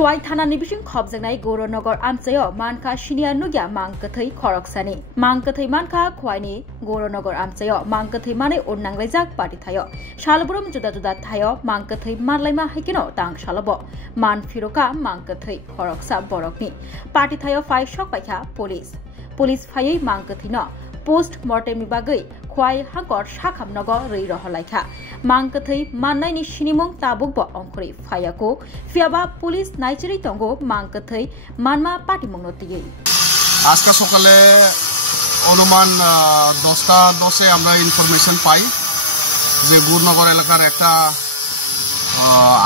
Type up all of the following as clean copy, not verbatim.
খোয়াই থানানি বিসিং খবজানাই গৌরনগর আমচায় মানখা সিনিয়া নুগিয়া মাংকথৈ খরকসানি মাংকথৈ মানখা খোয়াইনি গৌরনগর আমচায় মাংকথৈ মানে উন্নাংলাইজাক পার্টি থায় সালবরম जुदा जुदा थाय मांकथै मानलाइमा हाइकेनो तां सालब मान फिरोका मांकथै खरकसा बरकनि पार्टी थाय फाइ शक पाइखा पुलिस फायै मांकथैनो पोस्ट मर्टेमनि बागै खवाइ हांकर साखामनग रै रहलाइखा मांकथै माननायनि सिनिमुं ताबुक ब अंखरै फायाको फियाबा पुलिस नाइचेरै तंगो मांकथै मानमा पार्टी मंगनतियै আজকে সকালে অনুমান 10টা 10 এ আমরা ইনফরমেশন পাই যে গুরনগর এলাকার একটা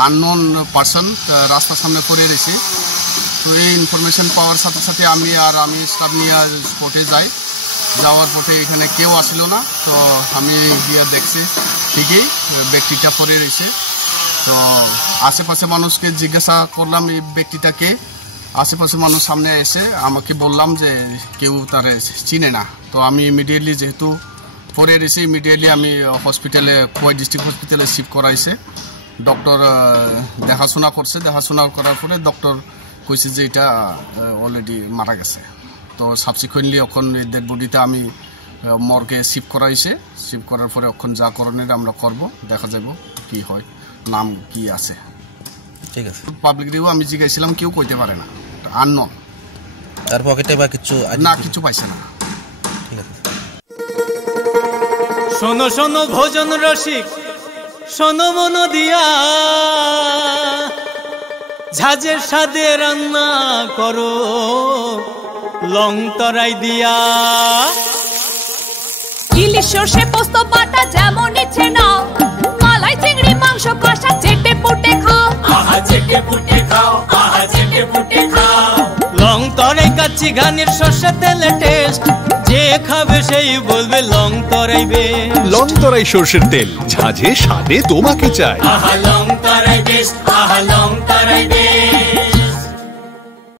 আননোন পারসন রাস্তার সামনে পড়ে রয়েছে। তো এই ইনফরমেশন পাওয়ার সাথে সাথে আমি স্টাফ নিয়ে স্পটে যাই। যাওয়ার পথে এখানে কেউ আসিল না। তো আমি গিয়ে দেখছি ঠিকই ব্যক্তিটা পড়ে রয়েছে। তো আশেপাশে মানুষকে জিজ্ঞাসা করলাম এই ব্যক্তিটাকে। আশেপাশে মানুষ সামনে এসে আমাকে বললাম যে কেউ তার চিনে না। তো আমি ইমিডিয়েটলি যেহেতু পরে এসে ইমিডিয়েটলি আমি হসপিটালে খোয়াই ডিস্ট্রিক্ট হসপিটালে শিফট করাইছে। ডক্টর দেখাশোনা করছে। দেখাশোনা করার পরে ডক্টর কইছে যে এটা অলরেডি মারা গেছে। তো সাবসিকুয়েন্টলি এখন ডেড বডিটা আমি মর্গে শিফট করাইছে। শিফট করার পরে এখন যা করণের আমরা করব, দেখা যাব কি হয়, নাম কি আছে। ঠিক আছে। পাবলিক রিভিউ আমি জিজ্ঞাসিলাম, কেউ কইতে পারে না, আননোন। তার পকেটে বা কিছু না, কিছু পাইছে না। ঠিক আছে। শোনো শোনো ভোজন রসিক, শোনো মন দিয়া, ঝাঁঝের স্বাদে রান্না করো লং তরাই দিয়া। ইলিশ সর্ষে পোস্ত বাটা যেমন ইচ্ছে নাও, মালাই চিংড়ি মাংস কষা চেটে পুটে খাও, আহা চেটে পুটে খাও, আহা চেটে পুটে খাও। লং তরাই কাচ্চি ঘানির সর্ষে তেলে টেস্ট, যে খাবে সেই বলবে লং তরাই বেশ। লং তরাই সর্ষের তেল, ঝাঁঝে স্বাদে তোমাকে চাই। আহা লং তরাই বেশ, আহা লং তরাই বেশ।